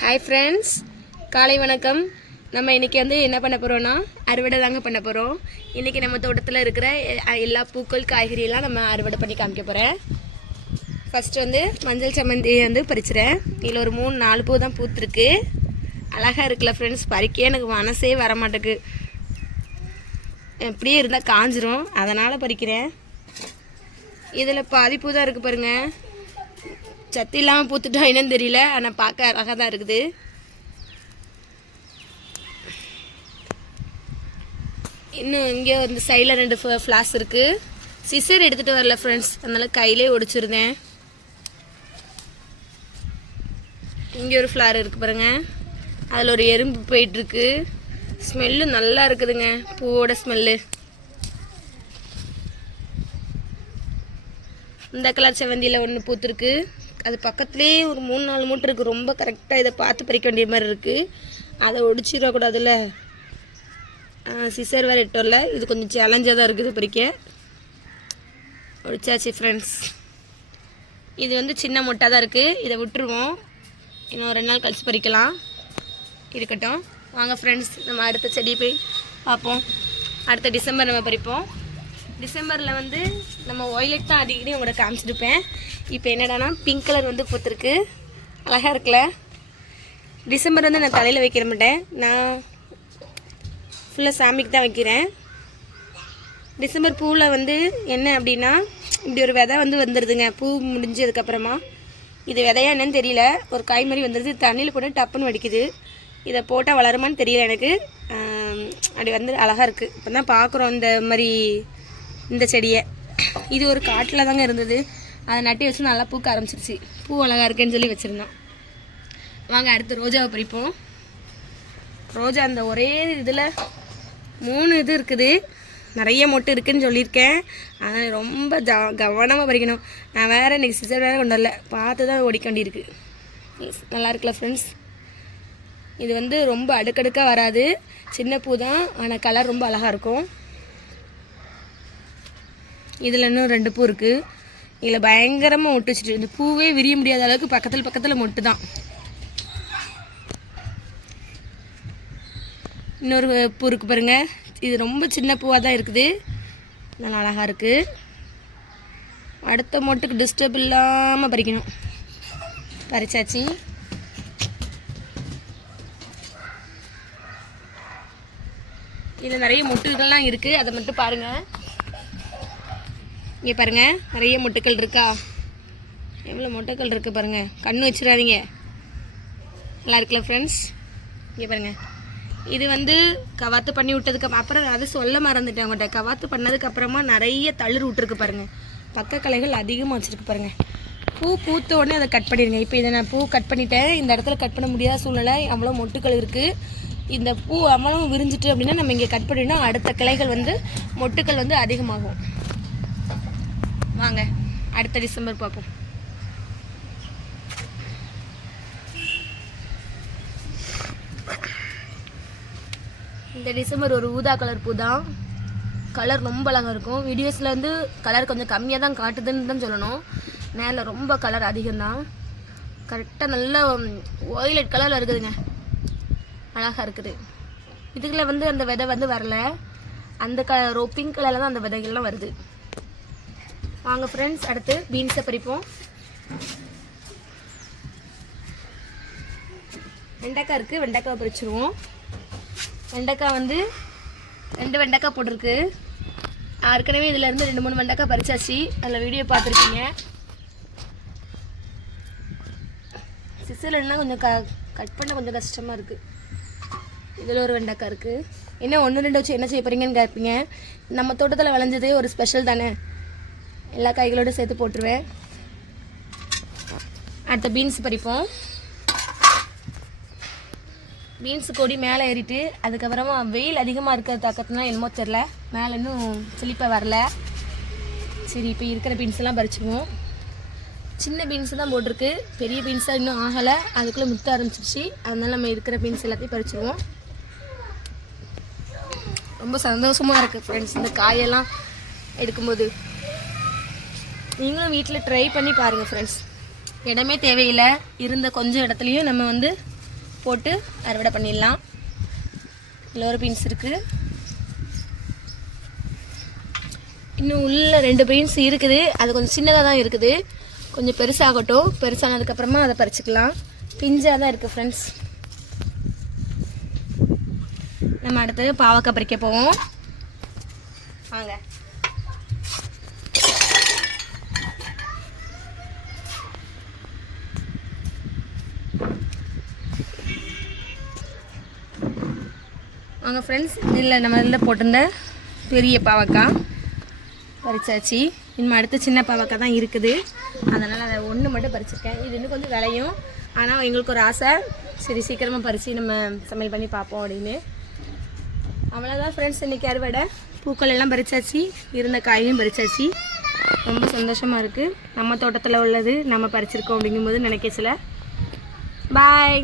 Hi friends காலை வணக்கம். நம்ம இன்றைக்கி வந்து என்ன பண்ண போகிறோன்னா அறுவடை தாங்க பண்ண போகிறோம் இன்றைக்கி நம்ம தோட்டத்தில் இருக்கிற எ- எல்லா பூக்கள் காய்கறியெல்லாம் நம்ம அறுவடை பண்ணி காமிக்க போகிறேன் ஃபஸ்ட்டு வந்து மஞ்சள் சம்மந்தி வந்து பறிச்சுறேன். இதில் ஒரு மூணு நாலு பூ தான் பூத்துருக்கு. அழகாக இருக்குல்ல ஃப்ரெண்ட்ஸ் பறிக்க எனக்கு மனசே வர மாட்டேக்கு எப்படியே இருந்தால் காஞ்சிரும். அதனால் பறிக்கிறேன். இதில் பாதி பூ தான் இருக்குது பாருங்கள் சத்து இல்லாமல் பூத்துட்டா என்னன்னு தெரியல. ஆனால் பார்க்க அழகாக தான் இருக்குது. இன்னும் இங்கே இந்த சைடில் ரெண்டு ஃப்ளாஸ் இருக்குது சிசர் எடுத்துகிட்டு வரல ஃப்ரெண்ட்ஸ் அதனால் கையிலே ஒடிச்சிருந்தேன். இங்கே ஒரு ஃப்ளார் இருக்குது பாருங்க. அதில் ஒரு எறும்பு போயிட்டுருக்கு. ஸ்மெல்லு நல்லா இருக்குதுங்க. பூவோட ஸ்மெல்லு இந்த கலர் செவந்தியில் ஒன்று பூத்துருக்கு. அது பக்கத்துலேயே ஒரு மூணு நாலு மூட்டை இருக்குது ரொம்ப கரெக்டாக இதை பார்த்து பறிக்க வேண்டிய மாதிரி இருக்குது அதை ஒடிச்சிடக்கூடாதுல்ல. சிசர் வேறு எட்டு இது கொஞ்சம் சேலஞ்சாக தான் இருக்குது பறிக்க. ஒடிச்சாச்சு ஃப்ரெண்ட்ஸ் இது வந்து சின்ன முட்டை தான் இருக்குது இதை விட்டுருவோம். இன்னும் ரெண்டு நாள் கழிச்சு பறிக்கலாம். இருக்கட்டும். வாங்க ஃப்ரெண்ட்ஸ் நம்ம அடுத்த செடி போய் பார்ப்போம். அடுத்த டிசம்பர் நம்ம பறிப்போம். டிசம்பரில் வந்து நம்ம ஒய்லெட் தான் அடிக்கடி உங்களோட காமிச்சிருப்பேன். இப்போ என்னடானா பிங்க் கலர் வந்து பூத்துருக்கு. அழகாக இருக்குல்ல? டிசம்பர் வந்து நான் தலையில் வைக்கிற மாட்டேன். நான் ஃபுல்லாக சாமிக்கு தான் வைக்கிறேன். டிசம்பர் பூவில் வந்து என்ன அப்படின்னா இப்படி ஒரு விதை வந்து வந்துடுதுங்க பூ முடிஞ்சதுக்கப்புறமா. இது விதையா என்னன்னு தெரியல. ஒரு காய் மாதிரி வந்துடுது தண்ணியில் கூட டப்புன்னு வடிக்குது. இதை போட்டால் வளருமான்னு தெரியல எனக்கு. அப்படி வந்து அழகாக இருக்குது இப்போ தான் பார்க்குறோம் இந்த மாதிரி இந்த செடியை. இது ஒரு காட்டில் தாங்க இருந்தது. அதை நட்டி வச்சு நல்லா பூக்க ஆரம்பிச்சிருச்சு. பூ அழகாக இருக்கேன்னு சொல்லி வச்சுருந்தோம். வாங்க அடுத்து ரோஜாவை பறிப்போம். ரோஜா அந்த ஒரே இதில் மூணு இது இருக்குது. நிறைய மொட்டு இருக்குதுன்னு சொல்லியிருக்கேன். ஆனால் ரொம்ப ஜ கவனமாக பறிக்கணும். நான் வேறு இன்றைக்கி சிசர் வேறு கொண்டு வரல. பார்த்து தான் ஓடிக்க வேண்டியிருக்கு. நல்லா இருக்குல்ல ஃப்ரெண்ட்ஸ் இது வந்து ரொம்ப அடுக்கடுக்காக வராது. சின்ன பூ தான் ஆனால் கலர் ரொம்ப அழகாக இருக்கும். இதில் இன்னும் ரெண்டு பூ இருக்குது இதில் பயங்கரமாக மொட்டு வச்சுட்டு இந்த பூவே விரிய முடியாத அளவுக்கு பக்கத்தில் பக்கத்தில் மொட்டு தான் இன்னொரு பூ இருக்குது பாருங்கள் இது ரொம்ப சின்ன பூவாக தான் இருக்குது. நல்லா அழகாக இருக்குது அடுத்த மொட்டுக்கு டிஸ்டர்ப் இல்லாமல் பறிக்கணும். பறிச்சாச்சு. இதில் நிறைய மொட்டுகள்லாம் இருக்குது அதை மட்டும் பாருங்கள் இங்கே பாருங்கள் நிறைய மொட்டுக்கள் இருக்கா? எவ்வளோ மொட்டுக்கள் இருக்குது பாருங்கள் கண்ணு வச்சிடாதீங்க. நல்லா இருக்குல்ல ஃப்ரெண்ட்ஸ் இங்கே பாருங்கள் இது வந்து கவாத்து பண்ணி விட்டதுக்கு அப்புறம் அது சொல்ல மறந்துட்டேன் அவங்கள்ட்ட கவாத்து பண்ணதுக்கப்புறமா நிறைய தளிர் விட்டுருக்கு பாருங்கள் பக்க கலைகள் அதிகமாக வச்சுருக்கு பாருங்கள் பூ பூத்த உடனே அதை கட் பண்ணிடுங்க இப்போ இதை நான் பூ கட் பண்ணிட்டேன். இந்த இடத்துல கட் பண்ண முடியாத சூழ்நிலை. அவ்வளோ மொட்டுக்கள் இருக்குது இந்த பூ அவ்வளோ விரிஞ்சிட்டு அப்படின்னா நம்ம இங்கே கட் பண்ணிட்டோம் அடுத்த கிளைகள் வந்து மொட்டுக்கள் வந்து அதிகமாகும். வாங்க அடுத்த டிசம்பர் பார்ப்போம். இந்த டிசம்பர் ஒரு ஊதா கலர் பூ தான் கலர் ரொம்ப அழகாக இருக்கும். வீடியோஸில் வந்து கலர் கொஞ்சம் கம்மியாக தான் காட்டுதுன்னு தான் சொல்லணும். மேலே ரொம்ப கலர் அதிகம்தான். கரெக்டாக நல்ல ஒய்லட் கலரில் இருக்குதுங்க. அழகாக இருக்குது. இதுக்குள்ள வந்து அந்த விதை வந்து வரல. அந்த கலர் பிங்க் கலரில் தான் அந்த விதைகள்லாம் வருது. வாங்க ஃப்ரெண்ட்ஸ் அடுத்து பீன்ஸை பறிப்போம். வெண்டைக்காய் இருக்குது வெண்டைக்காய் பறிச்சிருவோம். வெண்டைக்காய் வந்து ரெண்டு வெண்டைக்காய் போட்டிருக்கு. ஏற்கனவே இதுல இருந்து ரெண்டு மூணு வெண்டைக்காய் பறிச்சாச்சு. அதில் வீடியோ பார்த்துருக்கீங்க. சிசிலன்னா கொஞ்சம் க கட் பண்ண கொஞ்சம் கஷ்டமாக இருக்குது இதில் ஒரு வெண்டைக்காய் இருக்குது என்ன ஒன்று ரெண்டு வச்சு என்ன செய்ய போகிறீங்கன்னு கேட்பீங்க நம்ம தோட்டத்தில் விளைஞ்சதே ஒரு ஸ்பெஷல் தானே. எல்லா காய்களோடு சேர்த்து போட்டுருவேன். அடுத்த பீன்ஸ் பறிப்போம். பீன்ஸ் கொடி மேலே ஏறிட்டு அதுக்கப்புறமா வெயில் அதிகமாக இருக்கிற தாக்கத்துனா என்னமோ தெரில மேலே இன்னும் சிலிப்பை வரல. சரி இப்போ இருக்கிற பீன்ஸ்லாம் எல்லாம் பறிச்சுக்குவோம். சின்ன பீன்ஸ் தான் போட்டிருக்கு. பெரிய பீன்ஸாக இன்னும் ஆகலை. அதுக்குள்ளே முத்த ஆரம்பிச்சிருச்சு. அதனால் நம்ம இருக்கிற பீன்ஸ் எல்லாத்தையும் பறிச்சுருவோம் ரொம்ப சந்தோஷமாக இருக்குது ஃப்ரெண்ட்ஸ் இந்த காயெல்லாம் எடுக்கும்போது. நீங்களும் வீட்டில் ட்ரை பண்ணி பாருங்கள் ஃப்ரெண்ட்ஸ் இடமே தேவையில்லை. இருந்த கொஞ்சம் இடத்துலையும் நம்ம வந்து போட்டு அறுவடை பண்ணிடலாம். லோர் பீன்ஸ் இருக்குது இன்னும் உள்ள ரெண்டு பீன்ஸ் இருக்குது. அது கொஞ்சம் சின்னதாக தான் இருக்குது. கொஞ்சம் பெருசாகட்டும். பெருசானதுக்கப்புறமா அதை பறிச்சுக்கலாம். பிஞ்சாக தான் இருக்குது ஃப்ரெண்ட்ஸ் நம்ம அடுத்தது பாவக்காய் பறிக்க போவோம். வாங்க. வாங்க ஃப்ரெண்ட்ஸ் இதில் நம்ம இதில் போட்டிருந்த பெரிய பாவக்காய் பறிச்சாச்சு. இனிமே அடுத்த சின்ன பாவக்காய் தான் இருக்குது. அதனால் அதை ஒன்று மட்டும் பறிச்சிருக்கேன். இது இன்னும் கொஞ்சம் விளையும். ஆனால் எங்களுக்கு ஒரு ஆசை. சரி சீக்கிரமாக பறித்து நம்ம சமையல் பண்ணி பார்ப்போம் அப்படின்னு. அவ்வளோதான் ஃப்ரெண்ட்ஸ் இன்றைக்கி அறுவடை. பூக்கள் எல்லாம் பறிச்சாச்சு. இருந்த காயும் பறிச்சாச்சு. ரொம்ப சந்தோஷமாக இருக்குது நம்ம தோட்டத்தில் உள்ளது நம்ம பறிச்சிருக்கோம் அப்படிங்கும்போது நினைக்கச்சில பாய்